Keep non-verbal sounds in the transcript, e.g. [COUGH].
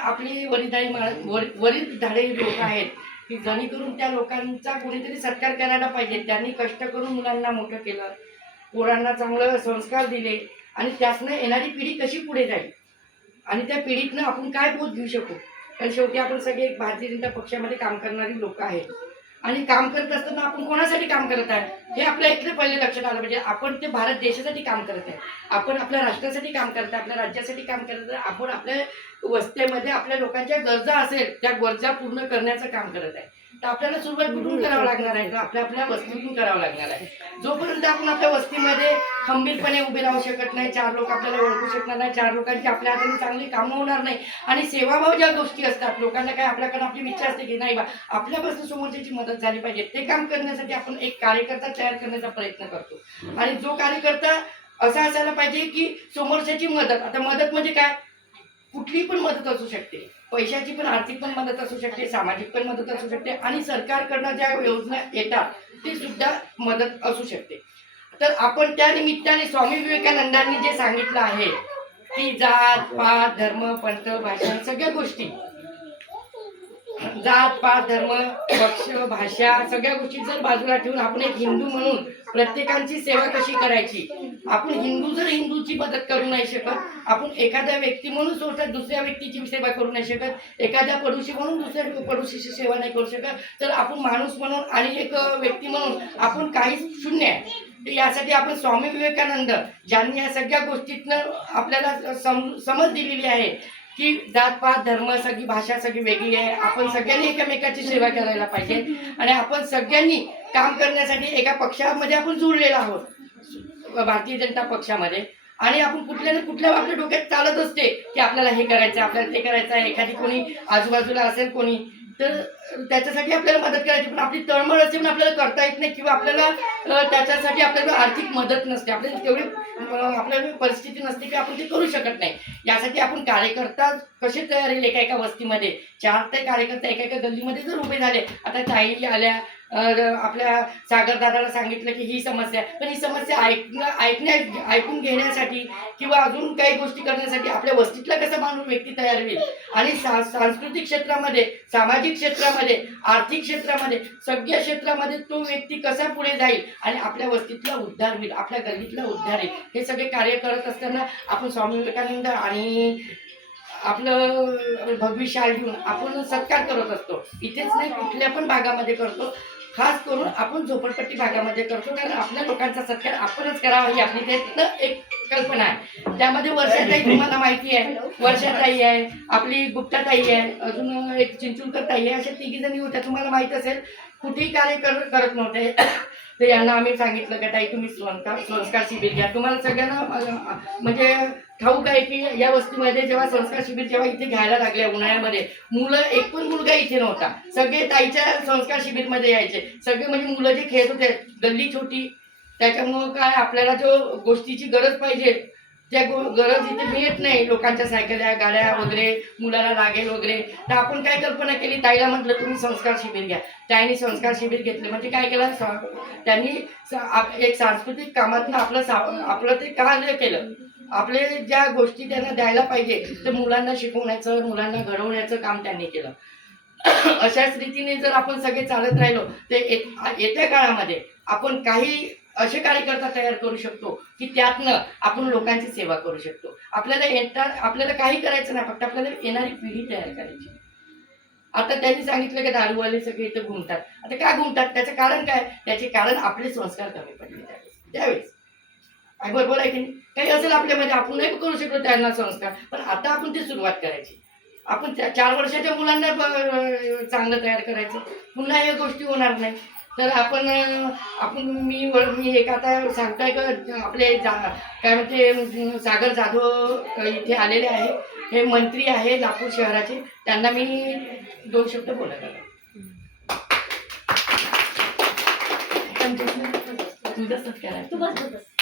आपली वरिधारी मा- वर- वरिधारी लोक आहेत की जेणेकरून त्या लोकांचा कोणीतरी सत्कार करायला पाहिजे. त्यांनी कष्ट करून मुलांना मोठं केलं पोरांना चांगलं संस्कार दिले आणि त्यातनं येणारी पिढी कशी पुढे जाईल? आणि त्या पिढीतनं आपण काय बोध घेऊ शकू? कारण शेवटी आपण सगळे एक भारतीय जनता पक्षामध्ये काम करणारी लोक आहेत. आणि काम करत असताना आपण कोणासाठी काम करत आहे? हे आपल्या इकडे पहिले लक्षात आलं पाहिजे. आपण ते भारत देशासाठी काम करत आहे. आपण आपल्या राष्ट्रासाठी काम करत आहे आपल्या राज्यासाठी काम करत आहे. आपण आपल्या वस्तीमध्ये आपल्या लोकांच्या गरजा असेल त्या गरजा पूर्ण करण्याचं काम करत आहे. तर आपल्याला सुरुवात कुठून करावं लागणार आहे? तर आपल्या आपल्या वस्तीतून करावं लागणार आहे. जोपर्यंत आपण आपल्या वस्तीमध्ये खंबीरपणे उभे राहू शकत नाही चार लोक आपल्याला ओळखू शकणार नाही चार लोकांची आपल्या हाताने चांगली कामं होणार नाही आणि सेवाभाव ज्या गोष्टी असतात लोकांना काय आपल्याकडे आपली इच्छा असते की नाही बा आपल्यापासून समोरच्याची मदत झाली पाहिजे. ते काम करण्यासाठी आपण एक कार्यकर्ता तयार करण्याचा प्रयत्न करतो. आणि जो कार्यकर्ता असा असायला पाहिजे की समोरच्याची मदत आता मदत म्हणजे काय? कुठली पण मदत असू शकते. पैशाची पण आर्थिक पण मदत असू शकते सामाजिक पण मदत असू शकते आणि सरकारकडनं ज्या योजना येतात ते सुद्धा मदत असू शकते. तर आपण त्या निमित्ताने स्वामी विवेकानंदांनी जे सांगितलं आहे की जात पात धर्म पंथ भाषा सगळ्या गोष्टी जात पात धर्म पक्ष भाषा सगळ्या गोष्टी जर बाजूला ठेवून आपण एक हिंदू म्हणून प्रत्येकांची सेवा कशी करायची? आपण हिंदू जर हिंदूची मदत करू नाही शकत आपण एखाद्या व्यक्ती म्हणून सोडतात दुसऱ्या व्यक्तीची सेवा करू नाही शकत एखाद्या पडोशी म्हणून दुसऱ्या पडोशीची सेवा नाही करू शकत तर आपण माणूस म्हणून आणि एक व्यक्ती म्हणून आपण काहीच शून्य आहे. यासाठी आपण स्वामी विवेकानंद ज्यांनी या सगळ्या गोष्टीतनं आपल्याला सम समज दिलेली आहे की जात पात धर्म सगळी भाषा सगळी वेगळी आहे. आपण सगळ्यांनी एकमेकाची सेवा करायला पाहिजे. आणि आपण सगळ्यांनी काम करण्यासाठी एका पक्षामध्ये आपण जुळलेलो आहोत. भारतीय जनता पक्षामध्ये. आणि आपण कुठल्या ना कुठल्या आपल्या डोक्यात चालत असते की आपल्याला हे करायचं आहे, आपल्याला ते करायचं आहे. एखादी कोणी आजूबाजूला असेल कोणी तर त्याच्यासाठी आपल्याला मदत करायची पण आपली तळमळ असते पण आपल्याला करता येत नाही किंवा आपल्याला त्याच्यासाठी आपल्याला आर्थिक मदत नसते. आपल्याला तेवढी आपल्याला परिस्थिती नसते की आपण ते करू शकत नाही. यासाठी आपण कार्यकर्ता कसे तयार येईल एका एका वस्तीमध्ये? चार ते कार्यकर्ता एका एका गल्लीमध्ये जर उभे झाले आता ताई आल्या आपल्या सागर दादाला सांगितलं की ही समस्या आहे. पण ही समस्या ऐकणं ऐकण्या ऐकून घेण्यासाठी किंवा अजून काही गोष्टी करण्यासाठी आपल्या वस्तीतला कसा माणूस व्यक्ती तयार होईल? आणि सा सांस्कृतिक क्षेत्रामध्ये सामाजिक क्षेत्रामध्ये आर्थिक क्षेत्रामध्ये सगळ्या क्षेत्रामध्ये तो व्यक्ती कसा पुढे जाईल? आणि आपल्या वस्तीतला उद्धार होईल आपल्या गल्लीतला उद्धार होईल. हे सगळे कार्य करत असताना आपण स्वामी विवेकानंद आणि आपलं भगवी शाल घेऊन आपण सत्कार करत असतो. इथेच नाही कुठल्या पण भागामध्ये करतो. खास करून आपण झोपडपट्टी भागामध्ये करतो कारण आपल्या लोकांचा सत्कार आपणच करावा ही आपली त्यातनं एक कल्पना आहे. त्यामध्ये वर्षाताई तुम्हाला माहिती आहे. वर्षाताई आहे आपली गुप्ताताई आहे अजून एक चिंचुलकर ताई आहे अशा तिघी जणी होत्या. तुम्हाला माहीत असेल कुठेही कार्य कर करत नव्हते. तर यांना आम्ही सांगितलं का ताई तुम्ही संस्कार संस्कार शिबिर घ्या. तुम्हाला सगळ्यांना म्हणजे ठाऊक आहे की या वस्तूमध्ये जेव्हा संस्कार शिबिर जेव्हा इथे घ्यायला लागले उन्हाळ्यामध्ये मुलं एक पण मुलगा इथे नव्हता. सगळे ताईच्या संस्कार शिबिरमध्ये यायचे. सगळे म्हणजे मुलं जे खेळत होते गल्ली छोटी त्याच्यामुळं काय आपल्याला जो गोष्टीची गरज पाहिजे त्या गो गरज इथे मिळत नाही लोकांच्या सायकल्या गाड्या वगैरे मुलाला लागेल वगैरे. तर आपण काय कल्पना केली? ताईला म्हटलं तुम्ही संस्कार शिबिर घ्या. ताईने संस्कार शिबिर घेतले म्हणजे काय केलं? त्यांनी स- आप- एक सांस्कृतिक कामातनं आपलं सा आपलं ते कार्य केलं. आपले ज्या गोष्टी त्यांना द्यायला पाहिजे तर मुलांना शिकवण्याचं मुलांना घडवण्याचं काम त्यांनी केलं. [COUGHS] अशाच रीतीने जर आपण सगळे चालत राहिलो तर येत- येत्या काळामध्ये आपण काही असे कार्यकर्ता तयार करू शकतो की त्यातनं आपण लोकांची सेवा करू शकतो. आपल्याला येता आपल्याला काही करायचं नाही फक्त आपल्याला येणारी पिढी तयार करायची. आता त्यांनी सांगितलं की दारूवाले सगळे इथं घुमतात आता का घुमतात त्याचं कारण काय? त्याचे कारण आपले संस्कार कमी पडले त्यावेळेस. त्यावेळेस. आहे बरोबर आहे की नाही. काही असेल आपल्यामध्ये आपण नाही करू शकतो त्यांना संस्कार. पण आता आपण ती सुरुवात करायची. आपण त्या चार वर्षाच्या मुलांना चांगलं तयार करायचं. पुन्हा या गोष्टी होणार नाही. तर आपण आपण मी मी एक आता सांगताय का आपले जा काय म्हणते सागर जाधव इथे आलेले आहे. हे मंत्री आहे नागपूर शहराचे. त्यांना मी दोन शब्द बोलत आलो तुमचं सत्कार आहे. तू बस तू बस